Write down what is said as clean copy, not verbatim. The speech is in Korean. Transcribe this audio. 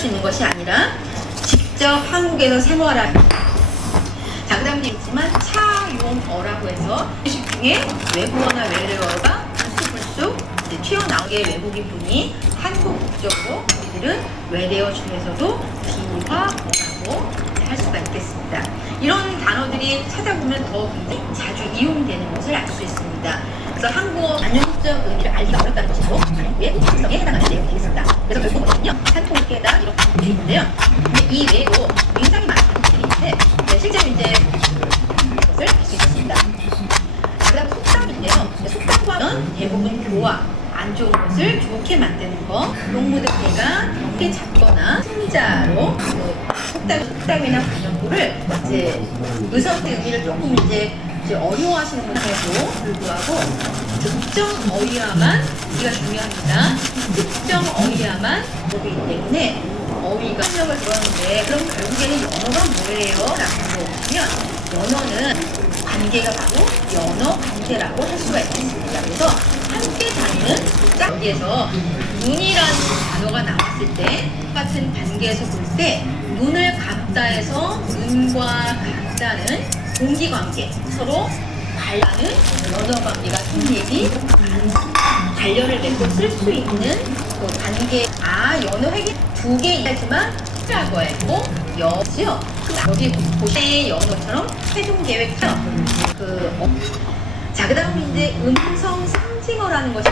수 있는 것이 아니라 직접 한국에서 생활한 자그담도 있지만 차용어라고 해서 식 중에 외국어나 외래어가 불쑥불쑥 튀어나오게 외국인 분이 한국 국적으로 우리들은 외래어 중에서도 비화어라고 할 수가 있겠습니다. 이런 단어들이 찾아보면 더 자주 이용되는 것을 알 수 있습니다. 그래서 한국어 관용적 의미를 알기가 어렵다는 것이고 외국 특성에 해당하는 내용이 되겠습니다. 그래서 결국은요 산통깨다 이렇게 되어 있는데요. 근데 이 외에도 굉장히 많은 단어들이 있는데 실제로 이제 것을 알 수 있습니다. 그다음 속담인데요. 속담과 하면 대부분 교화 안 좋은 것을 좋게 만드는 거, 농무득대가 경계 잡거나 승자로 속담이나 관용구를 이제 의성의 의미를 조금 이제 어려워하시는 분에도 불구하고 특정 어휘야만 우리가 중요합니다. 특정 어휘야만 보기 때문에 어휘가 실력을 들었는데 그럼 결국에는 연어가 뭐예요? 라고 물어보시면 연어는 관계가 바로 연어 관계라고 할 수가 있습니다. 그래서 함께 다니는 여기에서 눈이라는 단어가 나왔을 때 같은 관계에서 볼 때 눈을 감다 해서 눈과 같다는 공기관계 서로 관련하는 연어관계가 생기기 관련을 맺고 쓸 수 있는 그 관계 연어 획이 두 개이지만 라고 했고 여지요. 여기 보시는 연어처럼 최종 계획처럼 자 그다음에 이제 음성 상징어라는 것이